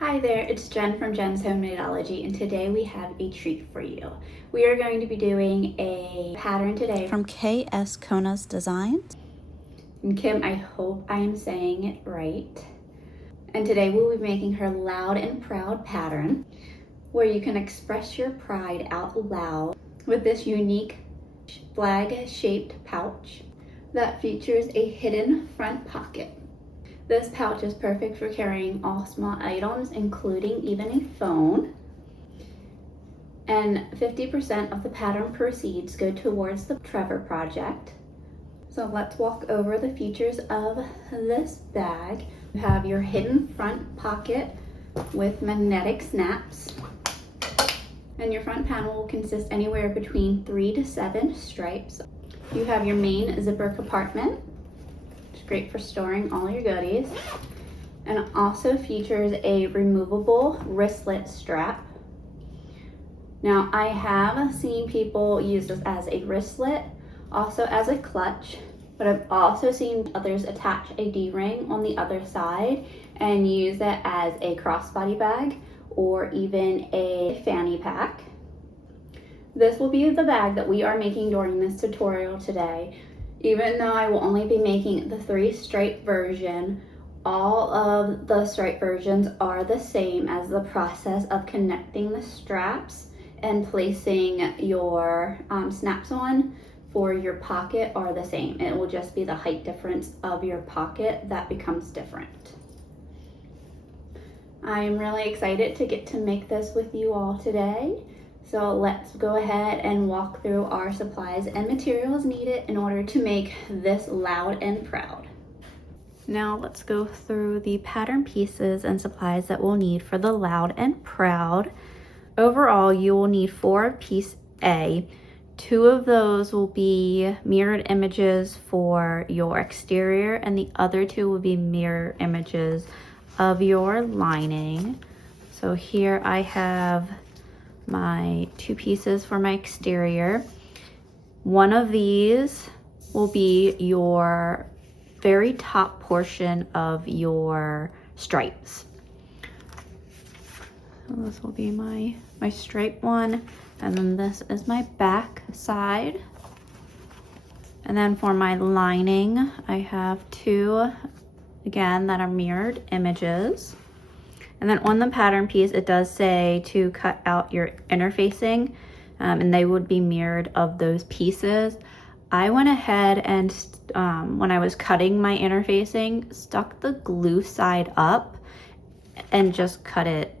Hi there, it's Jen from Jen's Homemadeology, and today we have a treat for you. We are going to be doing a pattern today from K.Azcona Designs. And Kim, I hope I am saying it right. And today we'll be making her Loud and Proud pattern, where you can express your pride out loud with this unique flag-shaped pouch that features a hidden front pocket. This pouch is perfect for carrying all small items, including even a phone. And 50% of the pattern proceeds go towards the Trevor project. So let's walk over the features of this bag. You have your hidden front pocket with magnetic snaps. And your front panel will consist anywhere between 3 to 7 stripes. You have your main zipper compartment. It's great for storing all your goodies, and it also features a removable wristlet strap. Now, I have seen people use this as a wristlet, also as a clutch, but I've also seen others attach a D-ring on the other side and use it as a crossbody bag or even a fanny pack. This will be the bag that we are making during this tutorial today. Even though I will only be making the 3-stripe version, all of the stripe versions are the same, as the process of connecting the straps and placing your snaps on for your pocket are the same. It will just be the height difference of your pocket that becomes different. I'm really excited to get to make this with you all today. So let's go ahead and walk through our supplies and materials needed in order to make this loud and proud. Now let's go through the pattern pieces and supplies that we'll need for the loud and proud. Overall, you will need 4 of piece A. 2 of those will be mirrored images for your exterior, and the other 2 will be mirror images of your lining. So here I have my 2 pieces for my exterior. One of these will be your very top portion of your stripes. So this will be my stripe one, and then this is my back side. And then for my lining, I have 2 again that are mirrored images. And then on the pattern piece, it does say to cut out your interfacing, and they would be mirrored of those pieces. I went ahead and when I was cutting my interfacing, stuck the glue side up and just cut it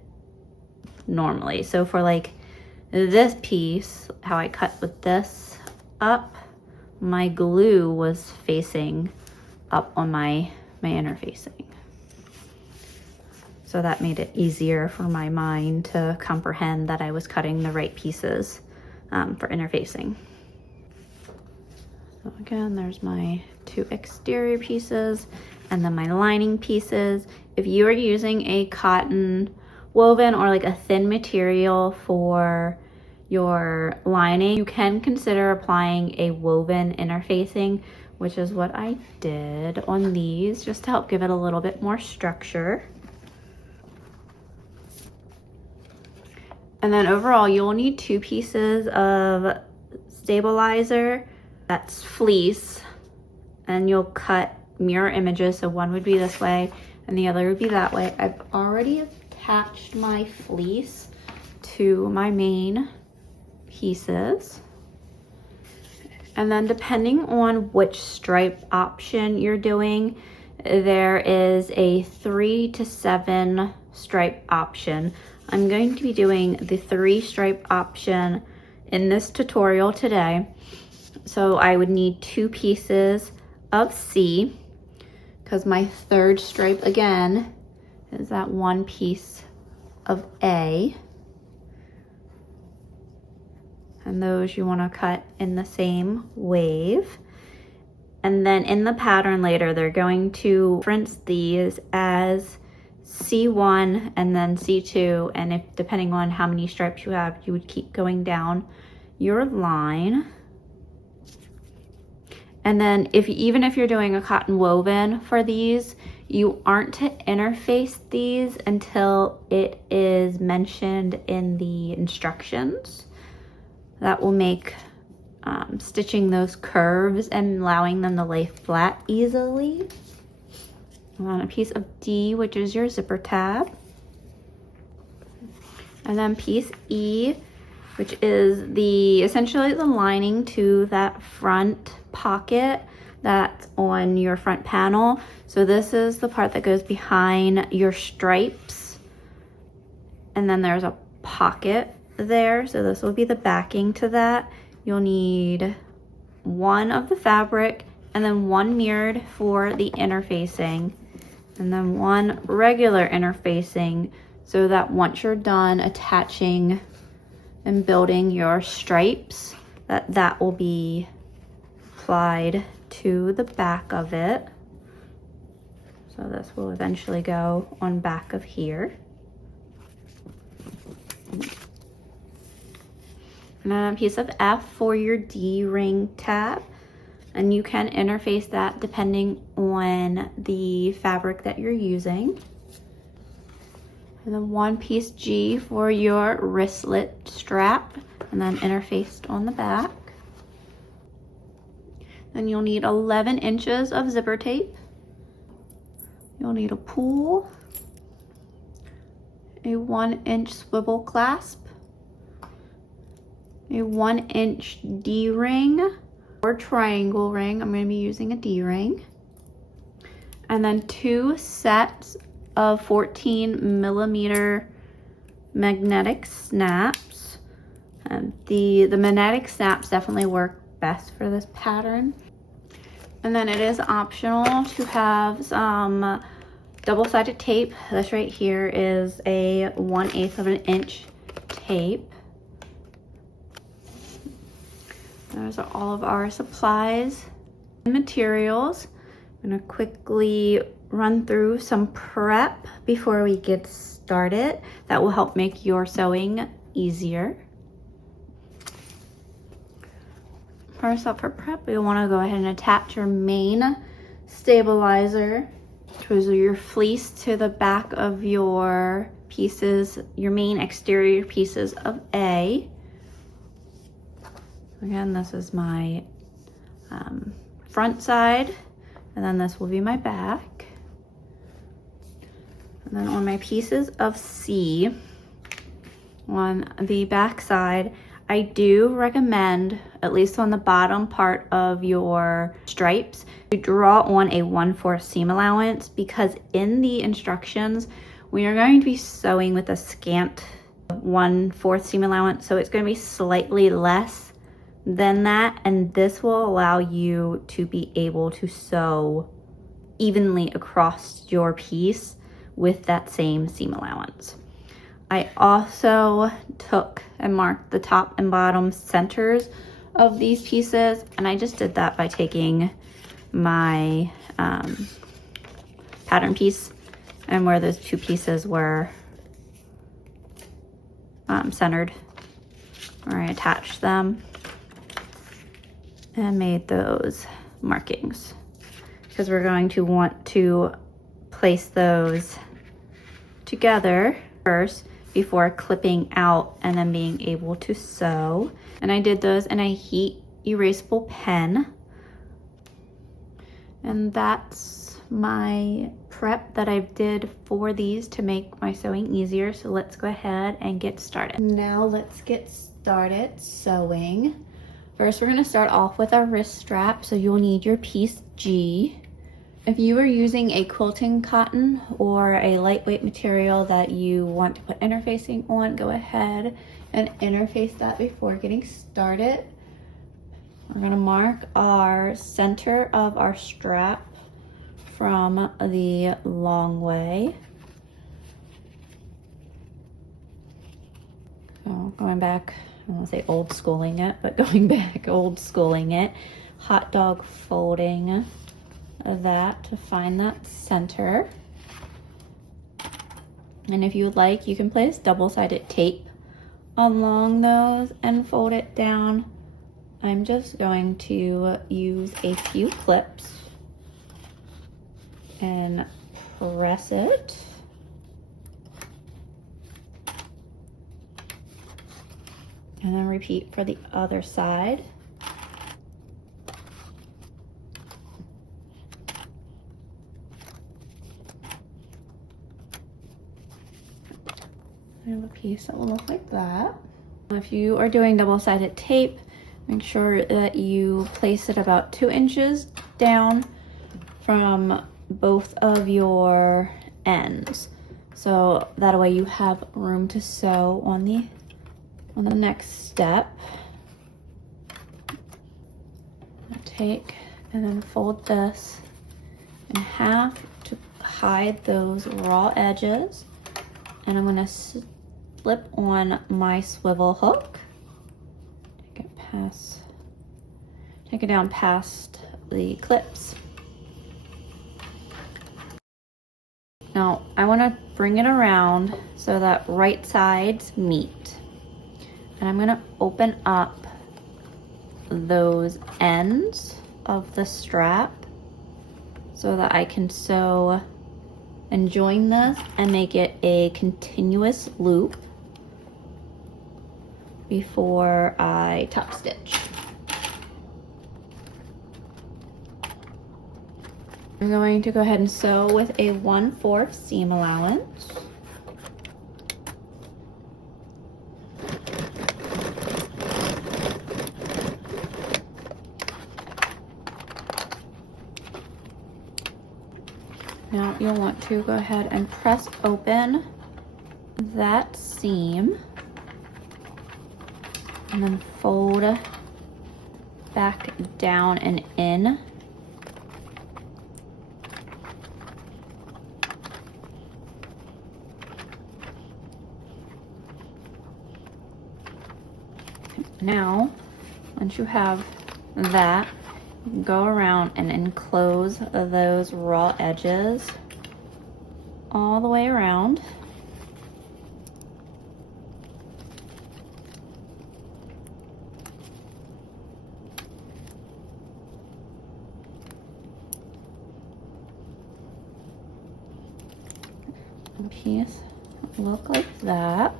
normally. So for like this piece, how I cut with this up, my glue was facing up on my interfacing. So that made it easier for my mind to comprehend that I was cutting the right pieces for interfacing. So again, there's my 2 exterior pieces and then my lining pieces. If you are using a cotton woven or like a thin material for your lining, you can consider applying a woven interfacing, which is what I did on these, just to help give it a little bit more structure. And then overall, you'll need 2 pieces of stabilizer that's fleece, and you'll cut mirror images. So one would be this way and the other would be that way. I've already attached my fleece to my main pieces. And then depending on which stripe option you're doing, there is a 3 to 7 stripe option. I'm going to be doing the 3 stripe option in this tutorial today. So I would need 2 pieces of C, because my 3rd stripe again is that 1 piece of A. And those you want to cut in the same wave. And then in the pattern later, they're going to reference these as C1 and then C2, and if depending on how many stripes you have, you would keep going down your line. And then even if you're doing a cotton woven for these, you aren't to interface these until it is mentioned in the instructions. That will make stitching those curves and allowing them to lay flat easily. On a piece of D, which is your zipper tab. And then piece E, which is essentially the lining to that front pocket that's on your front panel. So this is the part that goes behind your stripes. And then there's a pocket there. So this will be the backing to that. You'll need one of the fabric and then one mirrored for the interfacing. And then one regular interfacing so that once you're done attaching and building your stripes, that will be applied to the back of it. So this will eventually go on back of here. And then a piece of F for your D-ring tab. And you can interface that depending on the fabric that you're using. And then one piece G for your wristlet strap, and then interfaced on the back. Then you'll need 11 inches of zipper tape. You'll need a pull, a 1-inch swivel clasp, a 1-inch D-ring or triangle ring. I'm going to be using a D-ring. And then 2 sets of 14mm magnetic snaps. The magnetic snaps definitely work best for this pattern. And then it is optional to have some double-sided tape. This right here is a 1/8 of an inch tape. Those are all of our supplies and materials. I'm gonna quickly run through some prep before we get started. That will help make your sewing easier. First up for prep, you'll wanna go ahead and attach your main stabilizer, which is your fleece, to the back of your pieces, your main exterior pieces of A. Again, this is my front side, and then this will be my back. And then on my pieces of C, on the back side, I do recommend, at least on the bottom part of your stripes, to draw on a 1/4 seam allowance, because in the instructions, we are going to be sewing with a scant 1/4 seam allowance, so it's going to be slightly less than that, and this will allow you to be able to sew evenly across your piece with that same seam allowance. I also took and marked the top and bottom centers of these pieces, and I just did that by taking my pattern piece and where those two pieces were centered, where I attached them and made those markings, because we're going to want to place those together first before clipping out and then being able to sew. And I did those in a heat erasable pen. And that's my prep that I did for these to make my sewing easier. So let's go ahead and get started. Now let's get started sewing. First, we're going to start off with our wrist strap. So you'll need your piece G. If you are using a quilting cotton or a lightweight material that you want to put interfacing on, go ahead and interface that before getting started. We're going to mark our center of our strap from the long way. So going back, I don't want to say old schooling it, but going back old schooling it, hot dog folding that to find that center. And if you would like, you can place double-sided tape along those and fold it down I'm just going to use a few clips and press it. And then repeat for the other side. I have a piece that will look like that. If you are doing double-sided tape, make sure that you place it about 2 inches down from both of your ends. So that way you have room to sew on the next step. Take and then fold this in half to hide those raw edges. And I'm gonna slip on my swivel hook. Take it down past the clips. Now I wanna bring it around so that right sides meet. And I'm gonna open up those ends of the strap so that I can sew and join this and make it a continuous loop before I top stitch. I'm going to go ahead and sew with a 1/4 seam allowance. Now you'll want to go ahead and press open that seam and then fold back down and in. Now, once you have that, go around and enclose those raw edges all the way around. One piece look like that.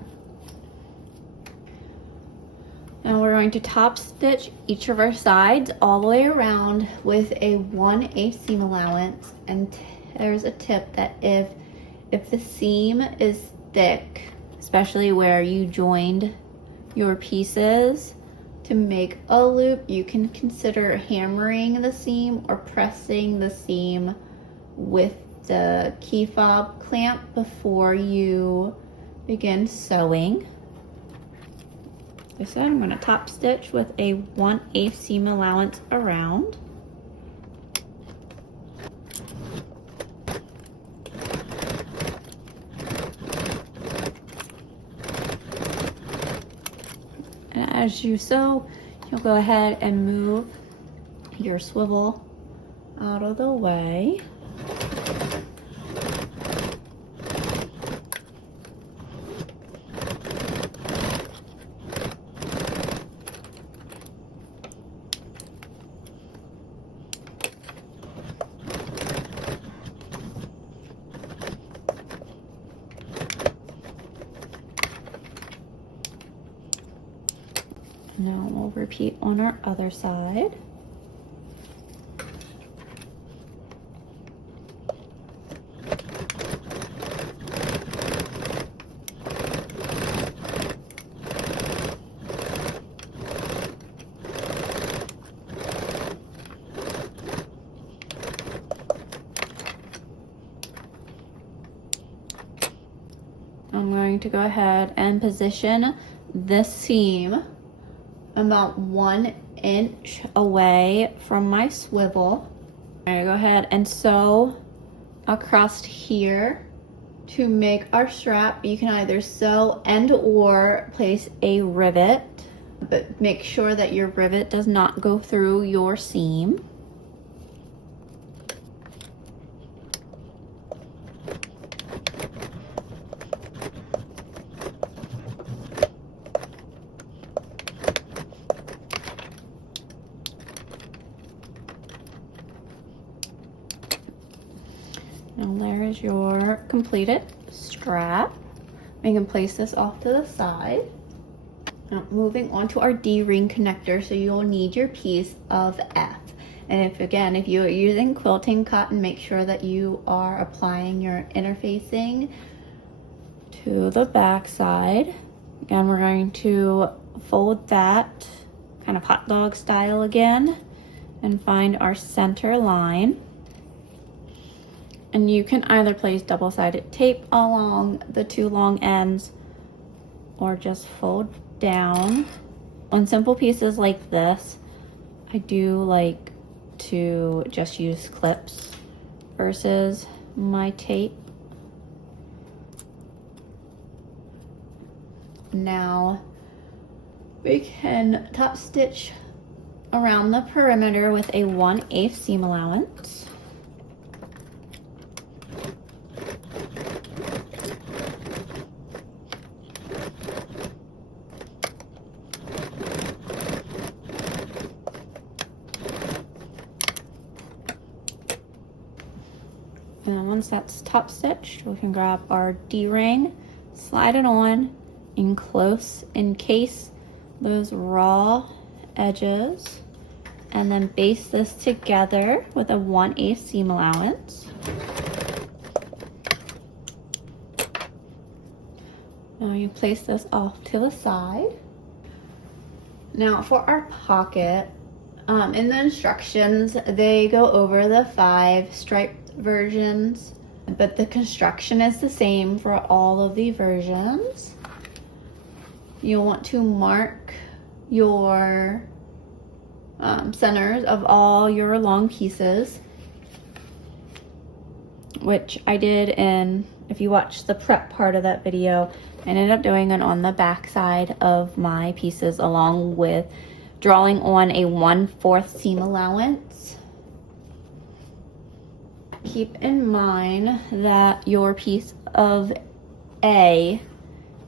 Now we're going to top stitch each of our sides all the way around with a 1/8 seam allowance. And there's a tip that if the seam is thick, especially where you joined your pieces, to make a loop, you can consider hammering the seam or pressing the seam with the key fob clamp before you begin sewing. Like I said, I'm going to top stitch with a 1/8 seam allowance around. And as you sew, you'll go ahead and move your swivel out of the way. Now we'll repeat on our other side. I'm going to go ahead and position this seam about 1 inch away from my swivel. I'm gonna go ahead and sew across here to make our strap. You can either sew and or place a rivet, but make sure that your rivet does not go through your seam. Now there is your completed strap. We can place this off to the side. Now moving on to our D-ring connector, so you'll need your piece of F. And if you are using quilting cotton, make sure that you are applying your interfacing to the back side. Again, we're going to fold that kind of hot dog style again and find our center line. And you can either place double-sided tape along the two long ends or just fold down. On simple pieces like this, I do like to just use clips versus my tape. Now we can top stitch around the perimeter with a 1/8 seam allowance. And then once that's top stitched, we can grab our D-ring, slide it on, encase those raw edges, and then baste this together with a 1/8 seam allowance. Now you place this off to the side. Now for our pocket, in the instructions, they go over the 5 striped versions, but the construction is the same for all of the versions. You'll want to mark your centers of all your long pieces, which I did if you watch the prep part of that video, I ended up doing it on the back side of my pieces, along with drawing on a 1/4 seam allowance. Keep in mind that your piece of A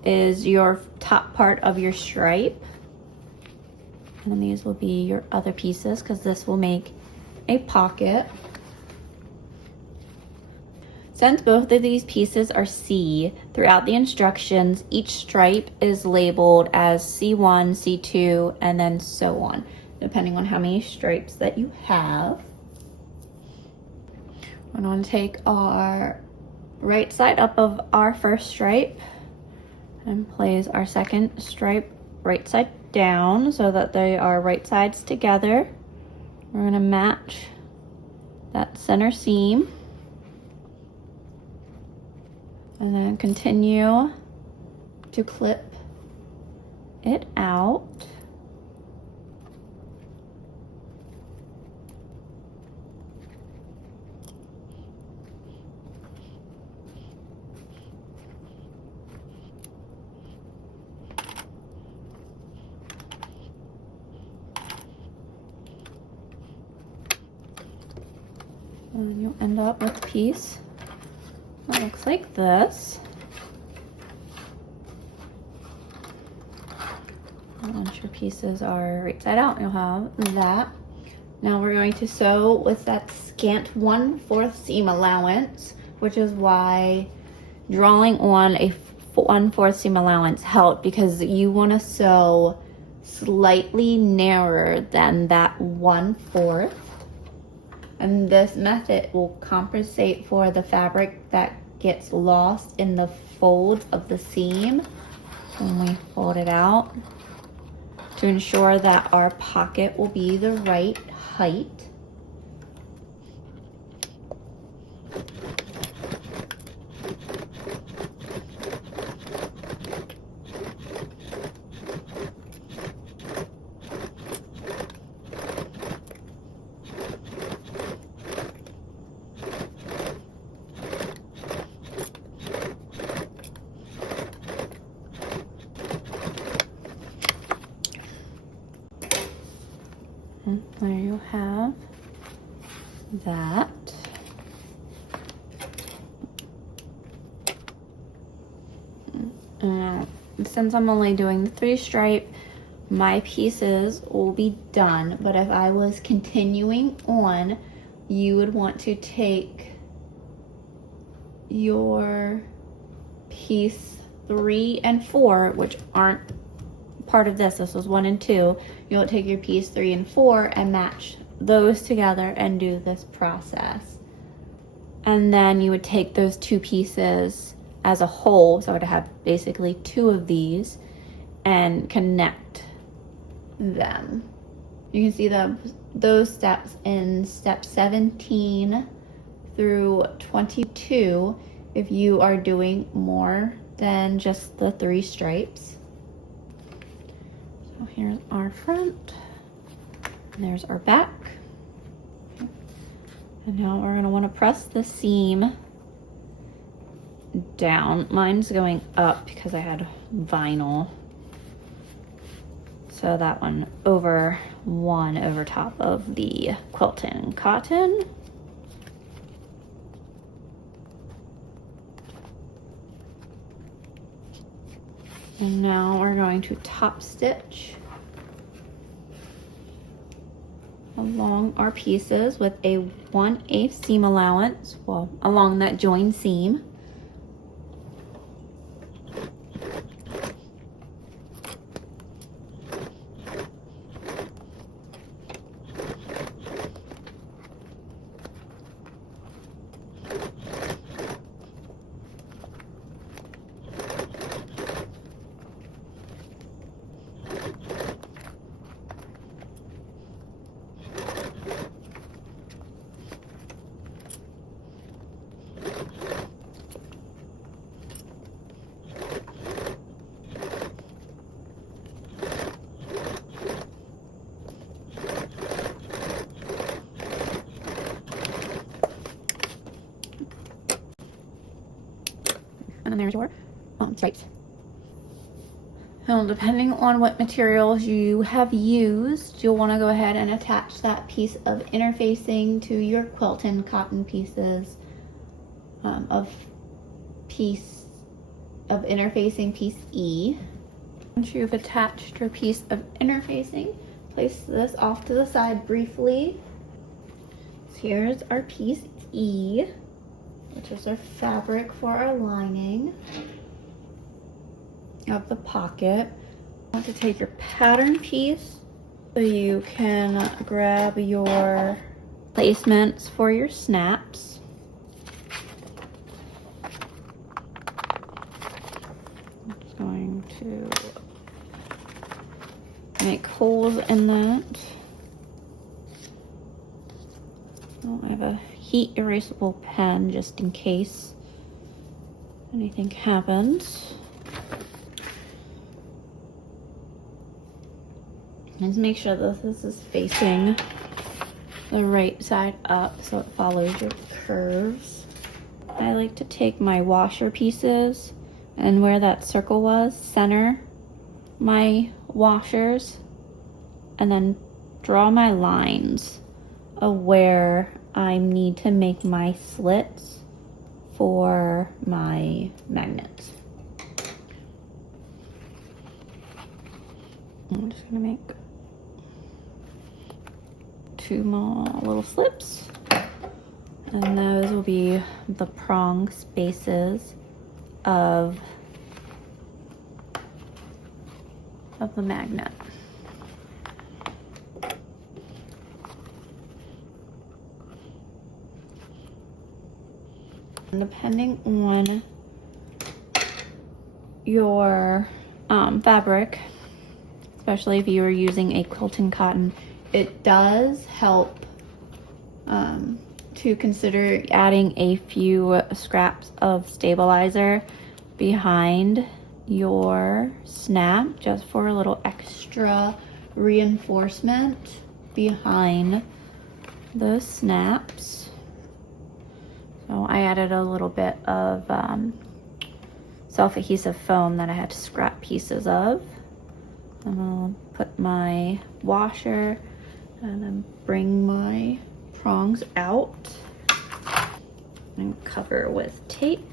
is your top part of your stripe, and then these will be your other pieces, because this will make a pocket. Since both of these pieces are C, throughout the instructions, each stripe is labeled as C1, C2, and then so on, depending on how many stripes that you have. We're going to take our right side up of our first stripe and place our second stripe right side down so that they are right sides together. We're going to match that center seam and then continue to clip it out. And you'll end up with a piece that looks like this. Once your pieces are right side out, you'll have that. Now we're going to sew with that scant 1/4 seam allowance, which is why drawing on a 1/4 seam allowance helped, because you want to sew slightly narrower than that 1/4. And this method will compensate for the fabric that gets lost in the folds of the seam when we fold it out, to ensure that our pocket will be the right height. And there you have that. Since I'm only doing the 3 stripe, my pieces will be done, but if I was continuing on, you would want to take your piece 3 and 4, which aren't part of this. This was 1 and 2. You'll take your piece 3 and 4 and match those together and do this process. And then you would take those 2 pieces as a whole, so I would have basically 2 of these, and connect them. You can see those steps in step 17 through 22 if you are doing more than just the 3 stripes. So here's our front, and there's our back. And now we're going to want to press the seam down. Mine's going up because I had vinyl. So that one over top of the quilting cotton. And now we're going to top stitch along our pieces with a 1/8 seam allowance, well, along that join seam. And then there's your stripes. So depending on what materials you have used, you'll want to go ahead and attach that piece of interfacing to your quilting cotton pieces of interfacing piece E. Once you've attached your piece of interfacing, place this off to the side briefly. So here's our piece E, which is our fabric for our lining of the pocket. I want to take your pattern piece so you can grab your placements for your snaps. I'm just going to make holes in that. Oh, I have a heat erasable pen just in case anything happens. Just make sure that this is facing the right side up so it follows your curves. I like to take my washer pieces and where that circle was, center my washers and then draw my lines of where I need to make my slits for my magnets. I'm just gonna make 2 more little slips, and those will be the prong spaces of the magnet. And depending on your fabric, especially if you are using a quilting cotton, it does help to consider adding a few scraps of stabilizer behind your snap just for a little extra reinforcement behind those snaps. So I added a little bit of self-adhesive foam that I had to scrap pieces of. I'm gonna put my washer and then bring my prongs out and cover with tape.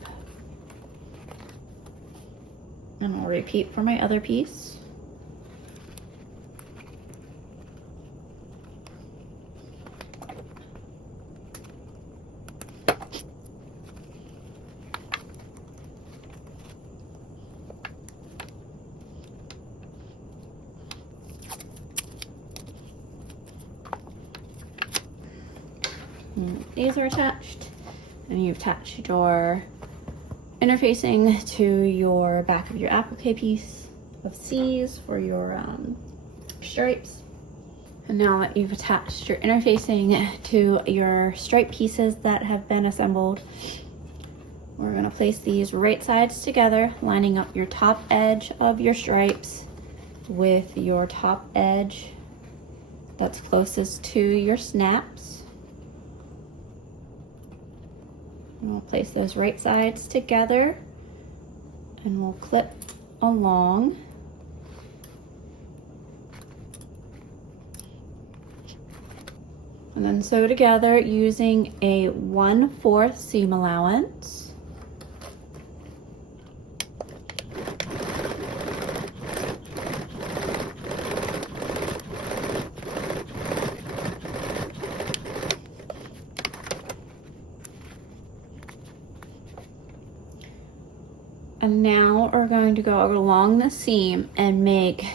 And I'll repeat for my other piece. these are attached. And you've attached your interfacing to your back of your applique piece of C's for your stripes. And now that you've attached your interfacing to your stripe pieces that have been assembled, we're going to place these right sides together, lining up your top edge of your stripes with your top edge that's closest to your snaps. And we'll place those right sides together and we'll clip along. And then sew together using a 1/4 seam allowance. And now we're going to go along the seam and make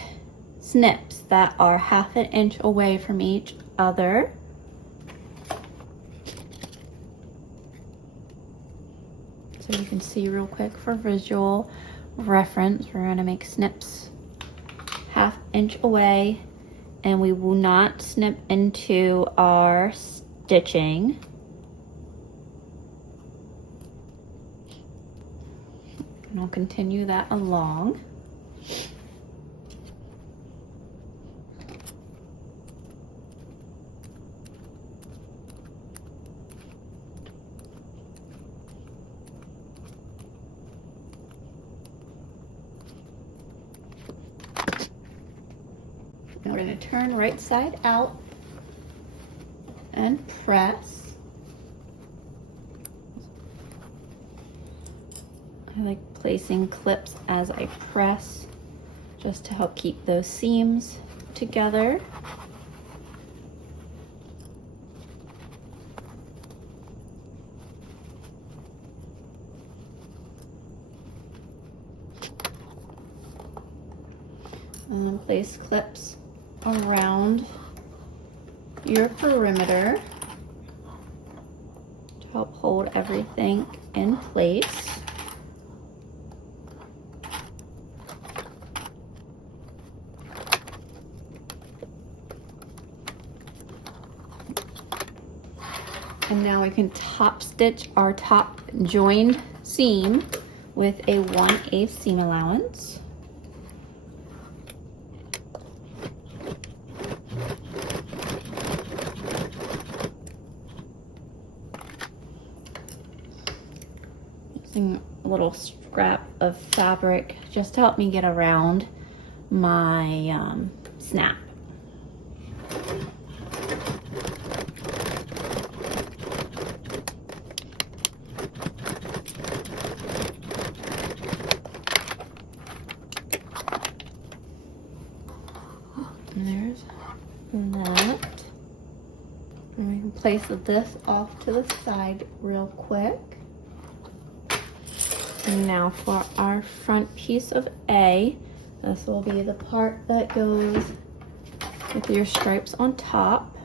snips that are 1/2 inch away from each other. So you can see real quick for visual reference, we're going to make snips 1/2 inch away, and we will not snip into our stitching. And I'll continue that along. Now we're going to turn right side out and press. I like placing clips as I press just to help keep those seams together. And then place clips around your perimeter to help hold everything in place. And now we can top stitch our top joined seam with a 1/8 seam allowance. Using a little scrap of fabric just to help me get around my snap. And there's that. And we can place this off to the side real quick. And now for our front piece of A, this will be the part that goes with your stripes on top.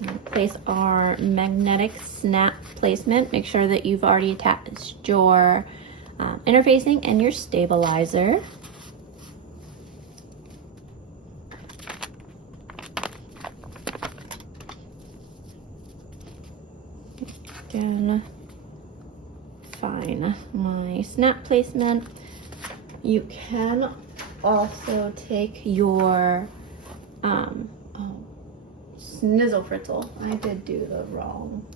We'll place our magnetic snap placement. Make sure that you've already attached your interfacing and your stabilizer. Again, find my snap placement. You can also take your snizzle fritzel. I did do the wrong.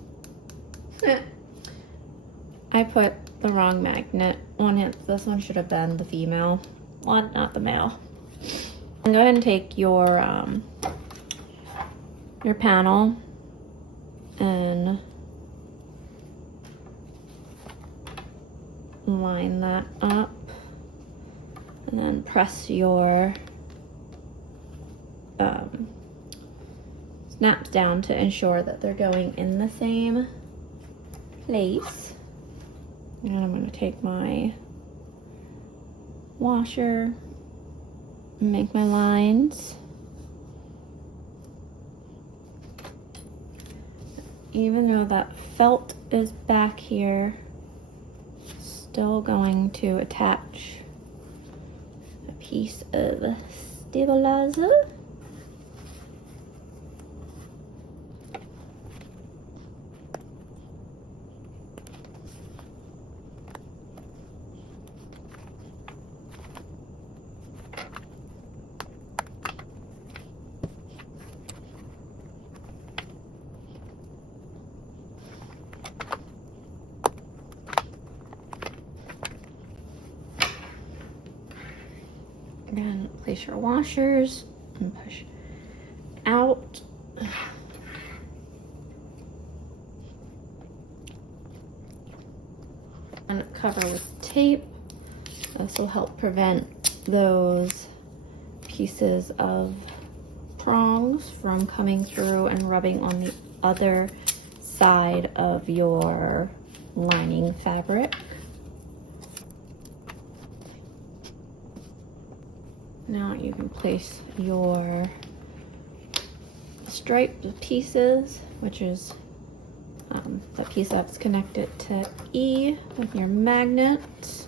I put the wrong magnet on it. This one should have been the female one, not the male. And go ahead and take your panel and line that up, and then press your snaps down to ensure that they're going in the same place. And I'm going to take my washer and make my lines. even though that felt is back here, still going to attach a piece of stabilizer. And place your washers and push out. And cover with tape. This will help prevent those pieces of prongs from coming through and rubbing on the other side of your lining fabric. Now you can place your striped pieces, which is the piece that's connected to E with your magnet,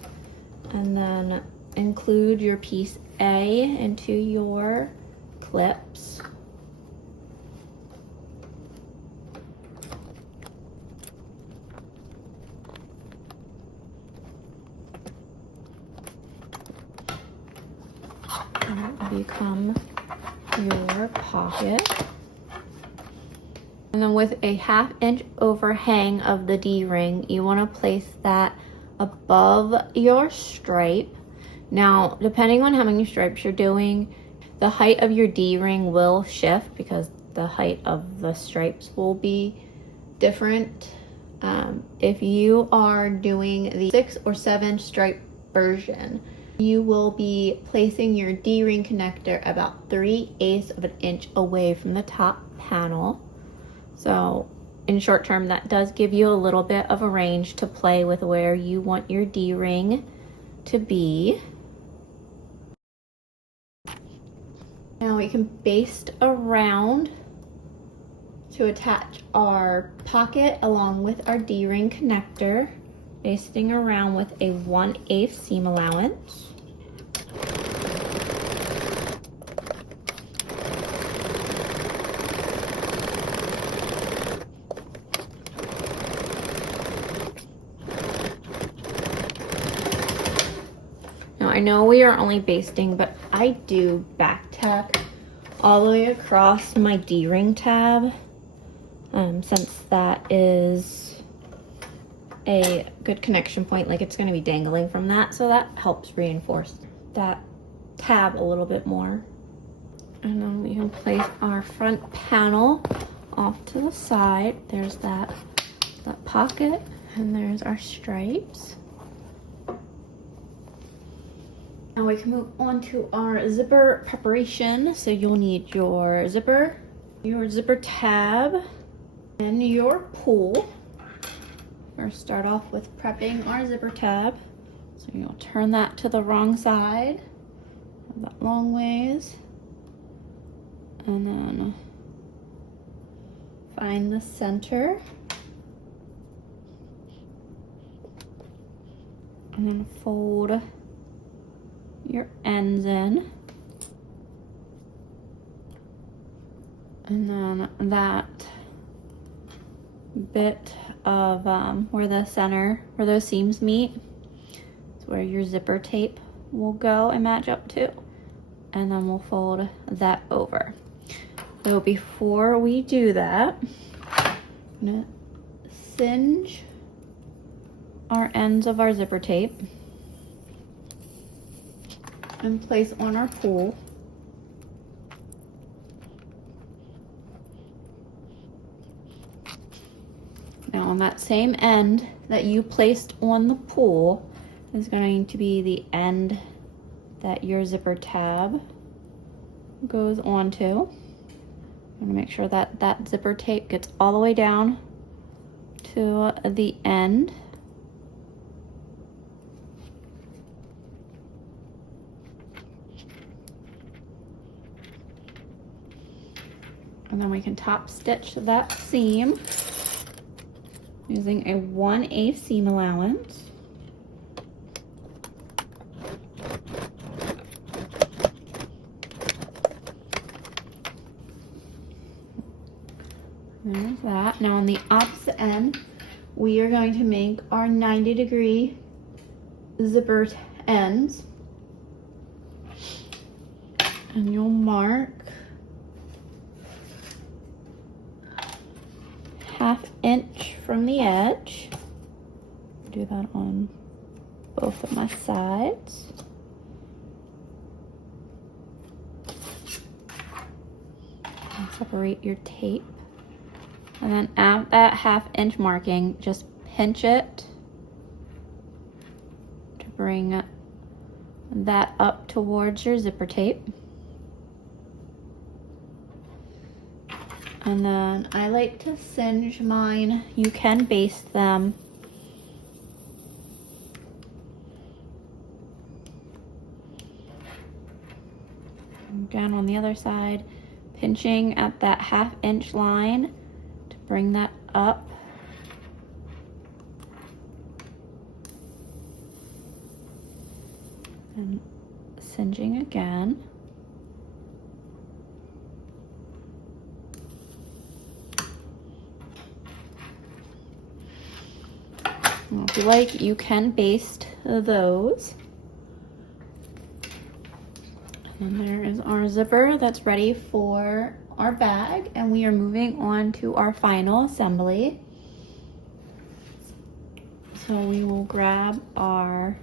and then include your piece A into your clips. And that will become your pocket. And then with a 1/2 inch overhang of the D-ring, you want to place that above your stripe. Now, depending on how many stripes you're doing, the height of your D-ring will shift because the height of the stripes will be different. If you are doing the 6 or 7 stripe version, you will be placing your D-ring connector about 3/8 of an inch away from the top panel. So in short term, that does give you a little bit of a range to play with where you want your D-ring to be. Now we can baste around to attach our pocket along with our D-ring connector, basting around with a 1/8 seam allowance. Now I know we are only basting, but I do back tack all the way across my D-ring tab, since that is a good connection point, like it's going to be dangling from that, so that helps reinforce that tab a little bit more. And then we can place our front panel off to the side. There's that pocket, and there's our stripes. Now we can move on to our zipper preparation. So you'll need your zipper tab, and your pull. We're gonna start off with prepping our zipper tab. So you'll turn that to the wrong side, that long ways, and then find the center, and then fold your ends in, and then that bit of where those seams meet is where your zipper tape will go and match up to, and then we'll fold that over. So before we do that, I'm gonna singe our ends of our zipper tape and place on our pull. Now on that same end that you placed on the pull is going to be the end that your zipper tab goes onto. I'm gonna make sure that that zipper tape gets all the way down to the end. And then we can top stitch that seam. using a 1/8 seam allowance. There's that. Now on the opposite end, we are going to make our 90-degree zipper ends. And you'll mark 1/2 inch from the edge. Do that on both of my sides. And separate your tape. And then at that 1/2 inch marking, just pinch it to bring that up towards your zipper tape. And then I like to singe mine. You can baste them. Again on the other side, pinching at that 1/2 inch line to bring that up. And singeing again. If you like, you can baste those. And there is our zipper that's ready for our bag, and we are moving on to our final assembly. So we will grab our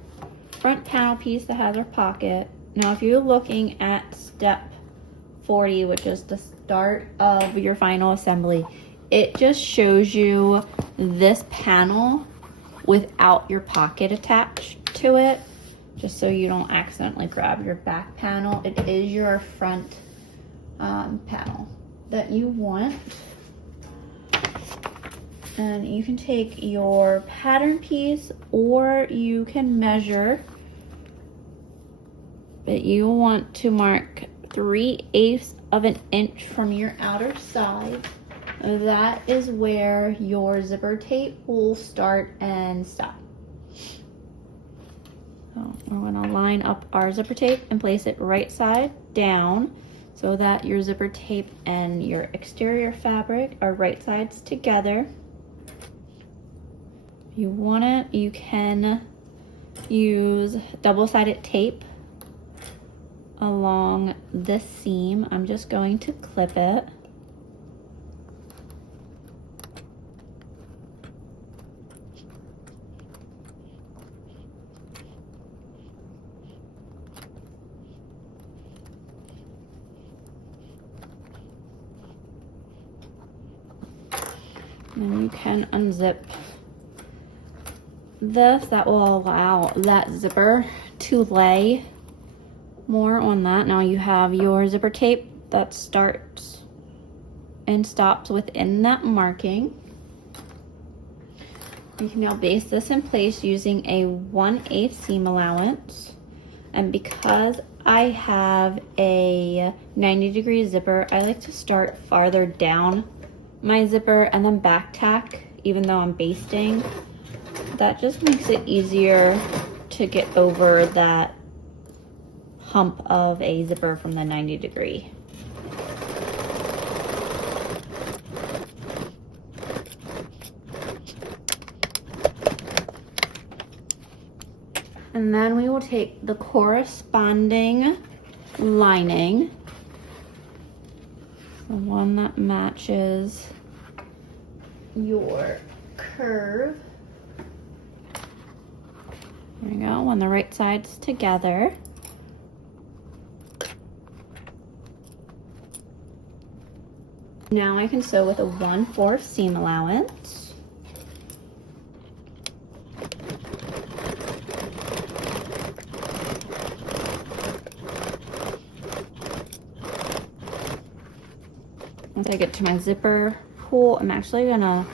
front panel piece that has our pocket. Now if you're looking at step 40, which is the start of your final assembly, it just shows you this panel without your pocket attached to it, just so you don't accidentally grab your back panel. It is your front panel that you want. And you can take your pattern piece, or you can measure, but you want to mark 3/8 of an inch from your outer side. That is where your zipper tape will start and stop. So we're going to line up our zipper tape and place it right side down so that your zipper tape and your exterior fabric are right sides together. If you want it, you can use double-sided tape along this seam. I'm just going to clip it. And you can unzip this. That will allow that zipper to lay more on that. Now you have your zipper tape that starts and stops within that marking. You can now baste this in place using a 1/8 seam allowance. And because I have a 90-degree zipper, I like to start farther down my zipper and then back tack, even though I'm basting. That just makes it easier to get over that hump of a zipper from the 90-degree. And then we will take the corresponding lining, the one that matches your curve. There we go, on the right sides together. Now I can sew with a 1/4 seam allowance. Once I get to my zipper pull, I'm actually gonna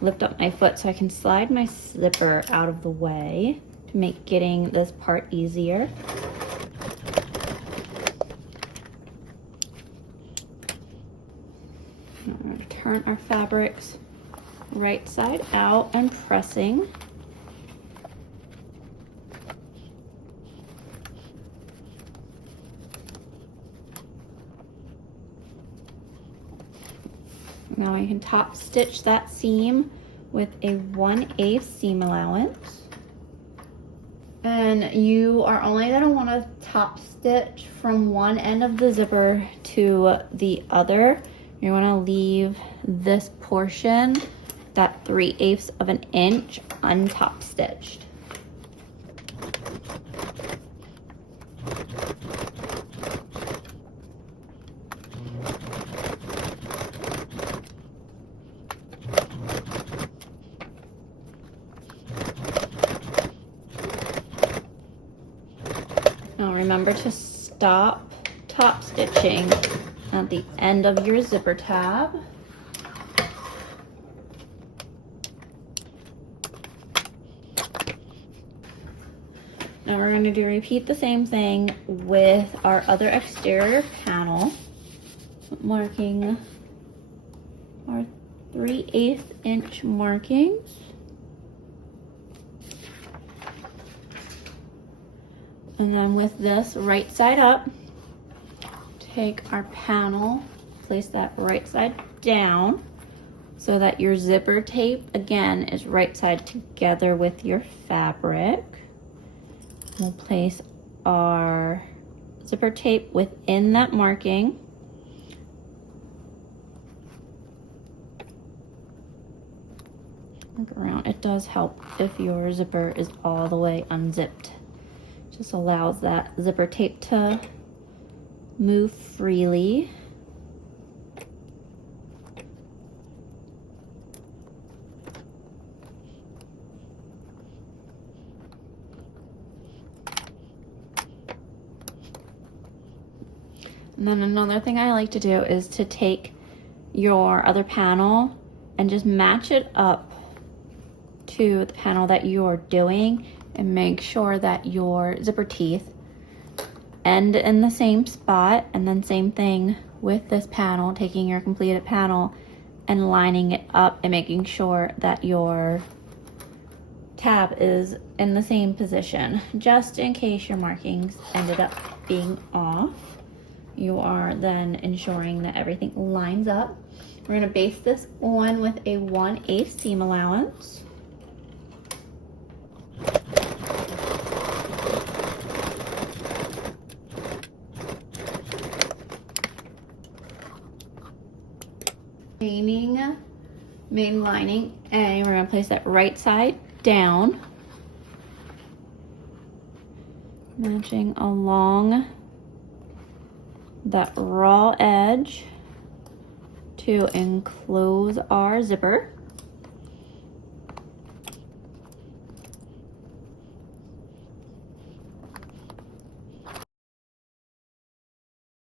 lift up my foot so I can slide my zipper out of the way to make getting this part easier. I'm going to turn our fabrics right side out and pressing. Now we can top stitch that seam with a 1/8 seam allowance. And you are only going to want to top stitch from one end of the zipper to the other. You want to leave this portion, that 3/8 of an inch, untop stitched. Now remember to stop top stitching at the end of your zipper tab. Now we're going to repeat the same thing with our other exterior panel, marking our 3/8 inch markings. And then with this right side up, take our panel, place that right side down so that your zipper tape, again, is right side together with your fabric. We'll place our zipper tape within that marking. Look around. It does help if your zipper is all the way unzipped. Just allows that zipper tape to move freely. And then another thing I like to do is to take your other panel and just match it up to the panel that you're doing, and make sure that your zipper teeth end in the same spot. And then same thing with this panel, taking your completed panel and lining it up and making sure that your tab is in the same position, just in case your markings ended up being off. You are then ensuring that everything lines up. We're going to base this on with a 1/8 seam allowance. Main lining, and we're going to place that right side down, matching along that raw edge to enclose our zipper.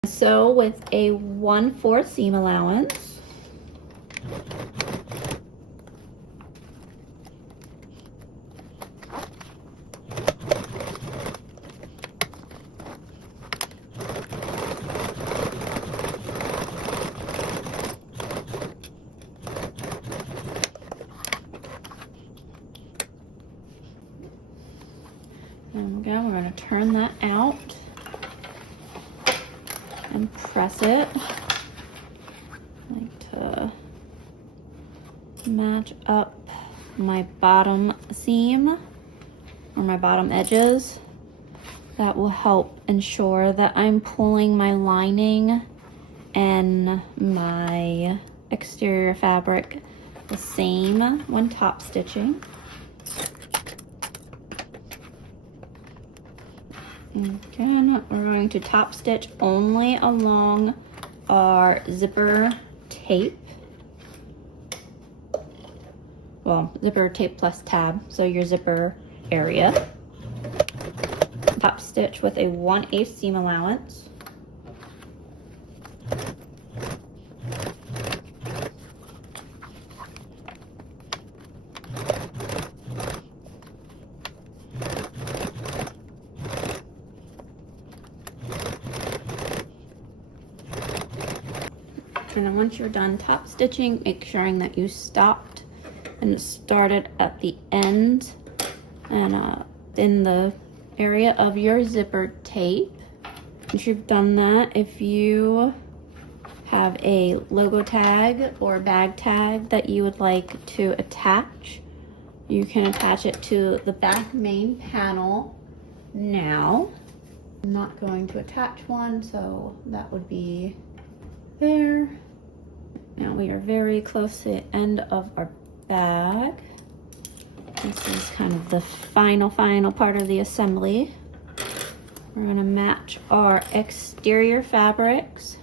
So with a 1/4 seam allowance, and again, we're going to turn that out and press it. I like to match up my bottom seam or my bottom edges. That will help ensure that I'm pulling my lining and my exterior fabric the same when top stitching. Again, we're going to top stitch only along our zipper tape. Well, zipper tape plus tab, so your zipper area. Top stitch with a 1/8 seam allowance. And then once you're done top stitching, make sure that you stopped and start it at the end and in the area of your zipper tape. Once you've done that, if you have a logo tag or bag tag that you would like to attach, you can attach it to the back main panel now. I'm not going to attach one, so that would be there. Now we are very close to the end of our bag. This is kind of the final part of the assembly. We're gonna match our exterior fabrics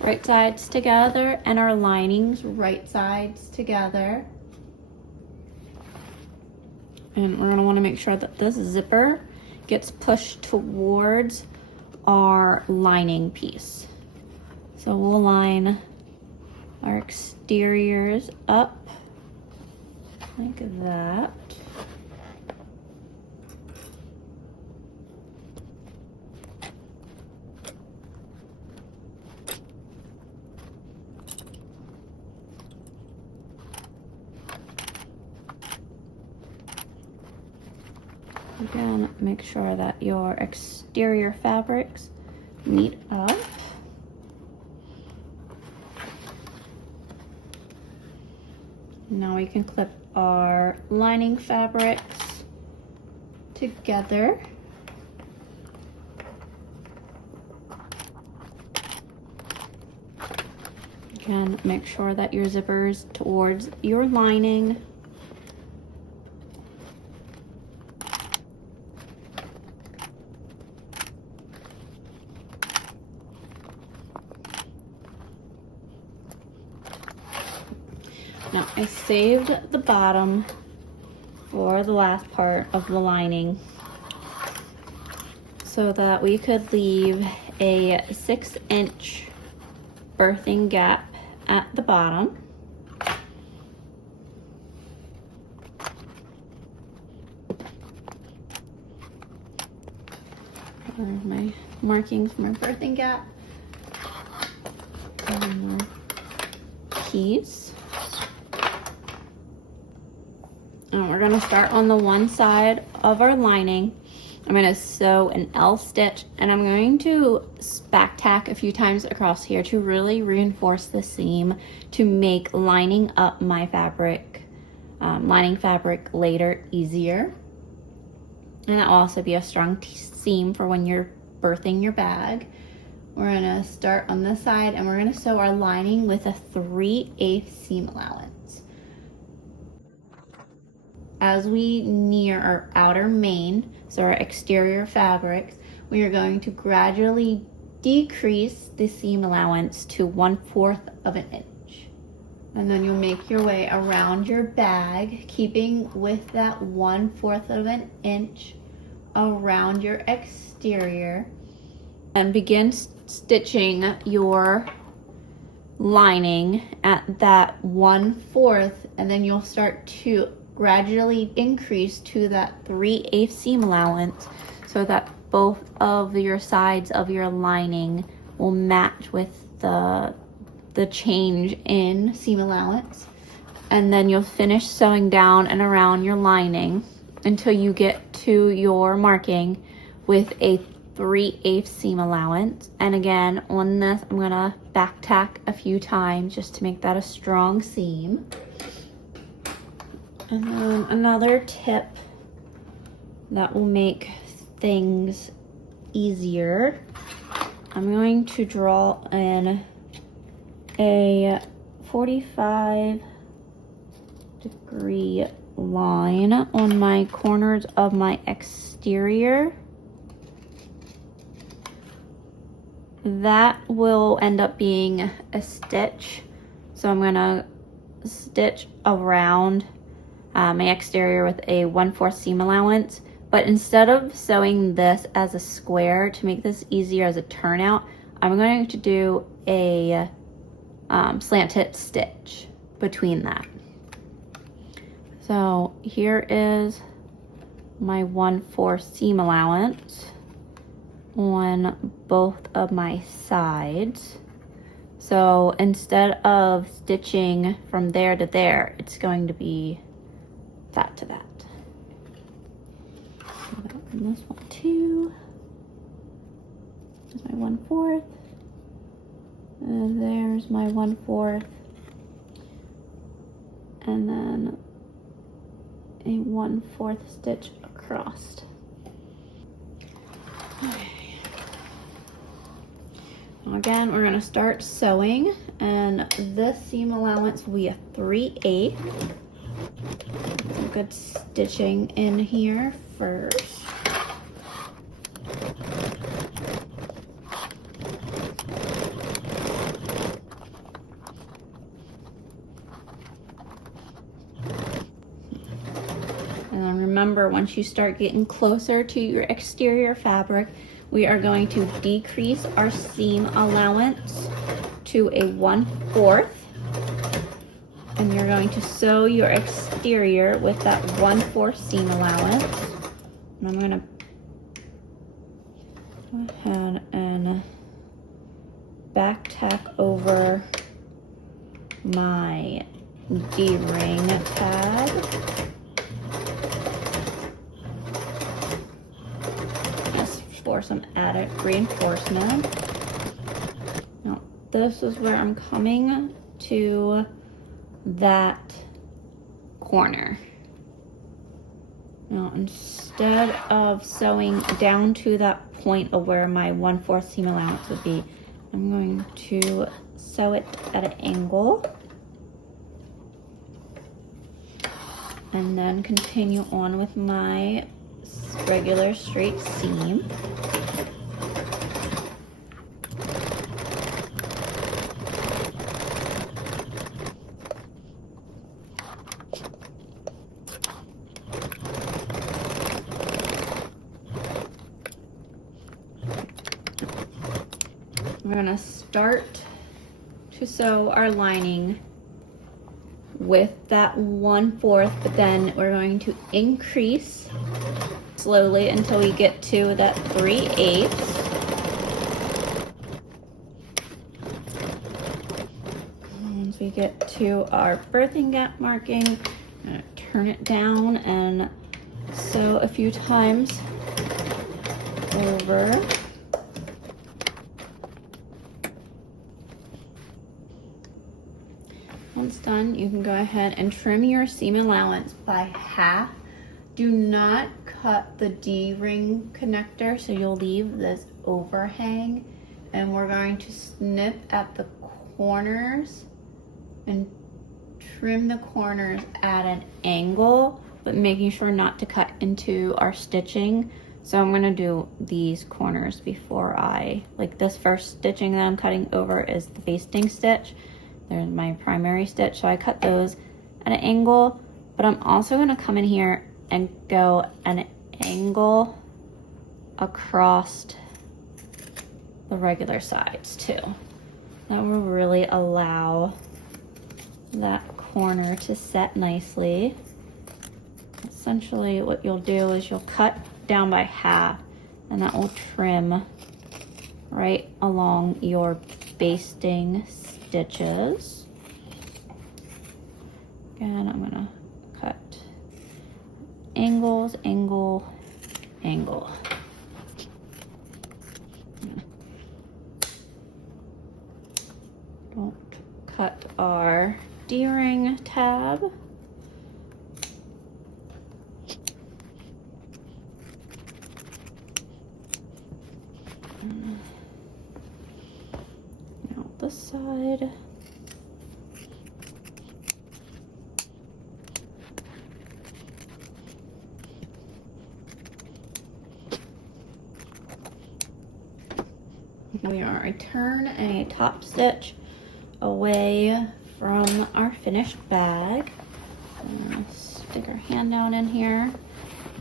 right sides together and our linings right sides together. And we're gonna wanna make sure that this zipper gets pushed towards our lining piece. So we'll line our exteriors up like that. Again, make sure that your exterior fabrics meet up. Now we can clip our lining fabrics together. Again, make sure that your zipper is towards your lining. Now I saved the bottom for the last part of the lining so that we could leave a 6-inch birthing gap at the bottom. There's my markings for my birthing gap. And more keys. And we're gonna start on the one side of our lining. I'm gonna sew an L stitch and I'm going to back tack a few times across here to really reinforce the seam to make lining up my fabric, lining fabric later easier. And that'll also be a strong seam for when you're birthing your bag. We're gonna start on this side and we're gonna sew our lining with a 3/8 seam allowance. As we near our outer main, so our exterior fabrics, we are going to gradually decrease the seam allowance to 1/4 of an inch. And then you'll make your way around your bag, keeping with that 1/4 of an inch around your exterior. And begin stitching your lining at that 1/4, and then you'll start to gradually increase to that 3/8 seam allowance so that both of your sides of your lining will match with the change in seam allowance. And then you'll finish sewing down and around your lining until you get to your marking with a 3/8 seam allowance. And again, on this, I'm gonna back tack a few times just to make that a strong seam. And then another tip that will make things easier, I'm going to draw in a 45-degree line on my corners of my exterior. That will end up being a stitch. So I'm gonna stitch around my exterior with a 1/4 seam allowance, but instead of sewing this as a square to make this easier as a turnout, I'm going to do a slanted stitch between that. So here is my 1/4 seam allowance on both of my sides. So instead of stitching from there to there, it's going to be that to that. And this one too. There's my 1/4. And there's my 1/4. And then a 1/4 stitch across. Okay. Again, we're going to start sewing, and this seam allowance will be a 3/8. Some good stitching in here first. And then remember, once you start getting closer to your exterior fabric, we are going to decrease our seam allowance to a 1/4. And you're going to sew your exterior with that 1/4 seam allowance. And I'm gonna go ahead and back tack over my D-ring tag. For some added reinforcement. Now, this is where I'm coming to that corner. Now, instead of sewing down to that point of where my 1/4 seam allowance would be, I'm going to sew it at an angle and then continue on with my regular straight seam. We're going to start to sew our lining with that 1/4, but then we're going to increase slowly until we get to that 3/8. Once we get to our birthing gap marking, I'm going to turn it down and sew a few times over. Once done, you can go ahead and trim your seam allowance by half. Do not cut the D-ring connector, so you'll leave this overhang. And we're going to snip at the corners and trim the corners at an angle, but making sure not to cut into our stitching. So I'm gonna do these corners before like this first stitching that I'm cutting over is the basting stitch. There's my primary stitch, so I cut those at an angle, but I'm also gonna come in here and go an angle across the regular sides too. That will really allow that corner to set nicely. Essentially what you'll do is you'll cut down by half, and that will trim right along your basting stitches. Again, I'm gonna cut angles, angle, angle. Don't cut our D-ring tab. Now this side. We are a turn and a top stitch away from our finished bag. Stick our hand down in here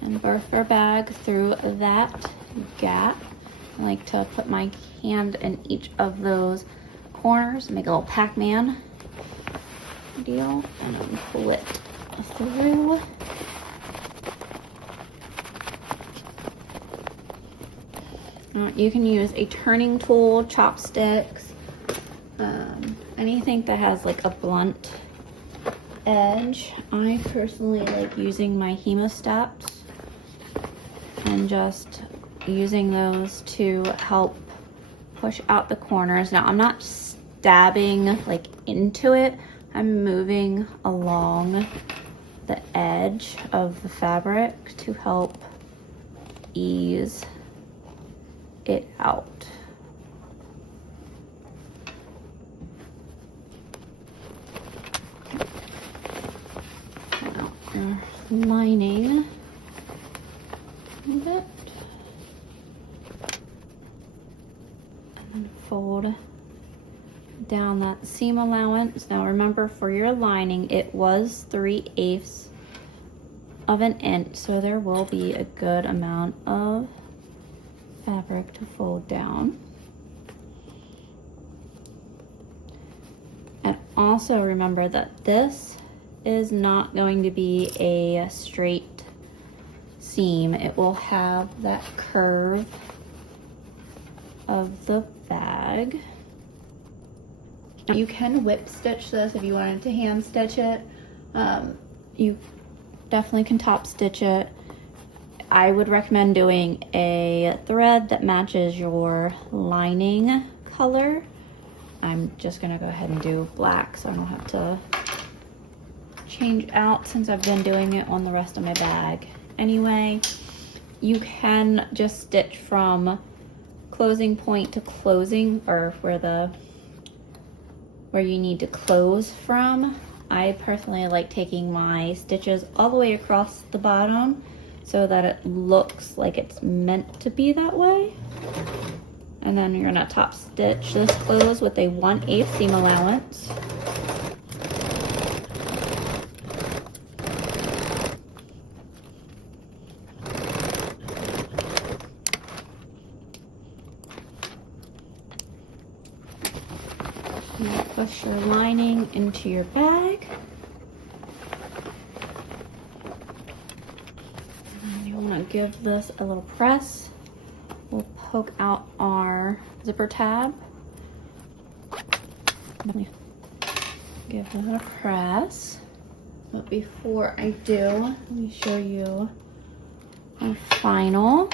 and birth our bag through that gap. I like to put my hand in each of those corners, make a little Pac-Man deal, and then pull it through. You can use a turning tool, chopsticks, anything that has like a blunt edge, I personally like using my hemostats and just using those to help push out the corners. Now I'm not stabbing like into it, I'm moving along the edge of the fabric to help ease it out. Now, lining a bit and fold down that seam allowance. Now remember, for your lining it was 3/8 of an inch, so there will be a good amount of fabric to fold down. And also remember that this is not going to be a straight seam. It will have that curve of the bag. You can whip stitch this if you wanted to hand stitch it. You definitely can top stitch it. I would recommend doing a thread that matches your lining color. I'm just gonna go ahead and do black so I don't have to change out, since I've been doing it on the rest of my bag anyway. You can just stitch from closing point to closing, or where you need to close from. I personally like taking my stitches all the way across the bottom so that it looks like it's meant to be that way. And then you're gonna top stitch this close with a 1/8 seam allowance. Now push your lining into your bag. And you want to give this a little press. We'll poke out our zipper tab. Give that a press. But before I do, let me show you our final.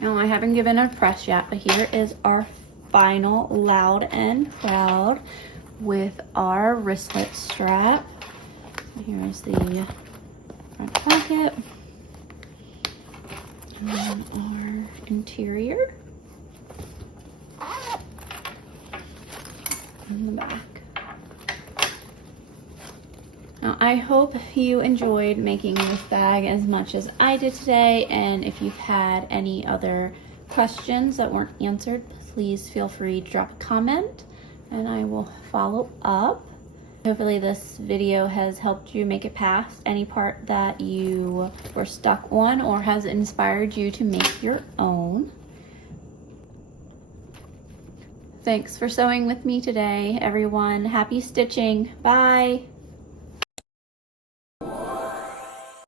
Now I haven't given a press yet, but here is our final loud and proud with our wristlet strap. Here's the front pocket and then our interior and the back. Now, I hope you enjoyed making this bag as much as I did today, and if you've had any other questions that weren't answered, please feel free to drop a comment and I will follow up. Hopefully this video has helped you make it past any part that you were stuck on or has inspired you to make your own. Thanks for sewing with me today, everyone. Happy stitching. Bye.